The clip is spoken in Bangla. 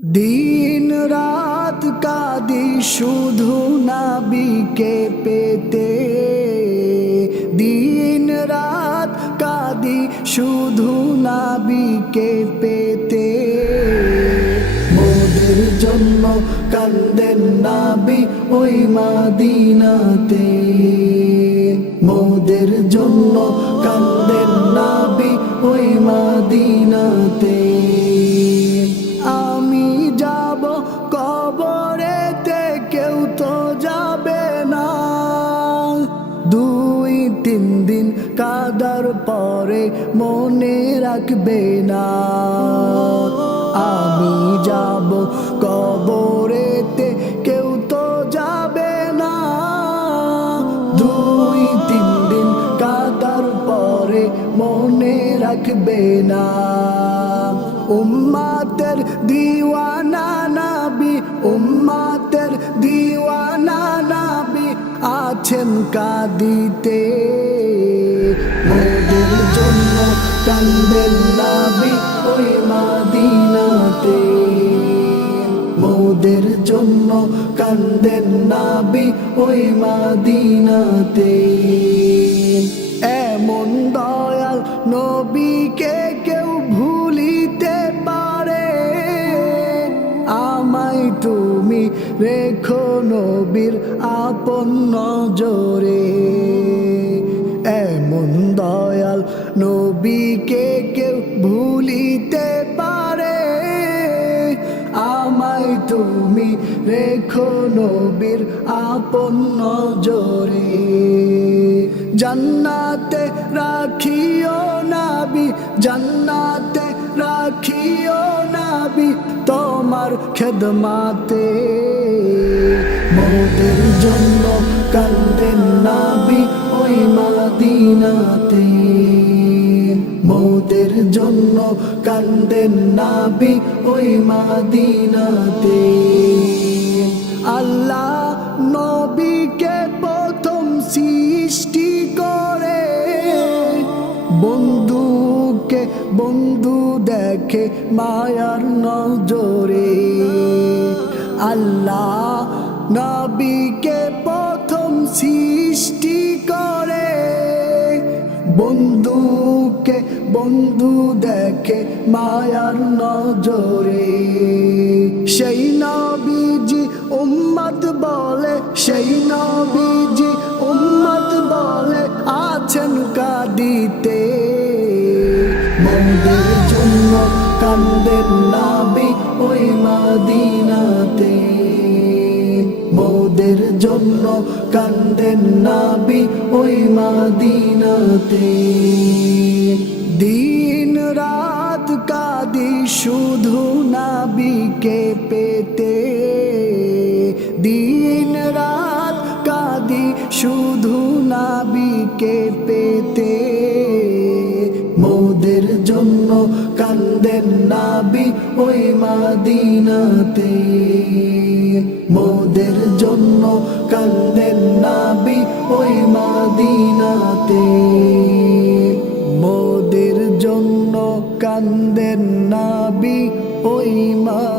দিন রাত কাঁদি শুধু নবীকে পেতে, দিন রাত কাঁদি শুধু নবীকে পেতে। মোদের জন্য কান্দেন নবী ওই মদিনাতে, মোদের জন্য কান্দেন নবী ওই মদিনাতে। আমি যাব কবরেতে কেউ তো যাবে না, 2-3 দিন কাদার পরে মনে রাখবে না। আমি যাব কবরেতে কেউ তো যাবে না, 2-3 দিন কাদার পরে মনে রাখবে না। উম্মতের দিওয়ানা নবী, উম্মতের দিওয়ানা নবী আছেন কাঁদিতে। মোদের জন্য কান্দেন নবী ওই মদিনাতে, মোদের জন্য কান্দেন নবী ওই মদিনাতে। এমন দয়াল নবীকে কেউ ভুলিতে পারে? আমায় তুমি রেখো নবীর আপন নজরে। এমন দয়াল নবীকে কেউ ভুলিতে পারে? আমায় তুমি রেখো নবীর আপন নজরে। জান্নাতে রাখিও নবী, জান্নাতে রাখিও নবী তোমার খেদমাতে। মোদের জন্য কান্দেন নবী ওই মদিনাতে, মোদের জন্য কান্দেন নবী ওই মদিনাতে। আল্লাহ নবীকে প্রথম সৃষ্টি করে, বন্ধুকে বন্ধু দেখে মায়ার নজরে। আল্লাহ নবীকে প্রথম সৃষ্টি করে, বন্ধুকে বন্ধু দেখে মায়ার নজরে। সেই নবীজি উম্মত বলে, সেই নবীজি উম্মত বলে আছেন কাঁদিতে। মোদের জন্য কান্দেন নবী ওই মদিনাতে, মোদের জন্য কান্দেন নবী ওই মদিনাতে। দিন রাত কাঁদি শুধু নবীকে পেতে, দিন রাত কাঁদি শুধু নবীকে পেতে। মোদের জন্য কান্দেন নবী ওই মদিনাতে, মোদের জন্য কান্দেন নবী ওই মদিনাতে, মোদের জন্য কান্দেন নবী ওই মদিনাতে।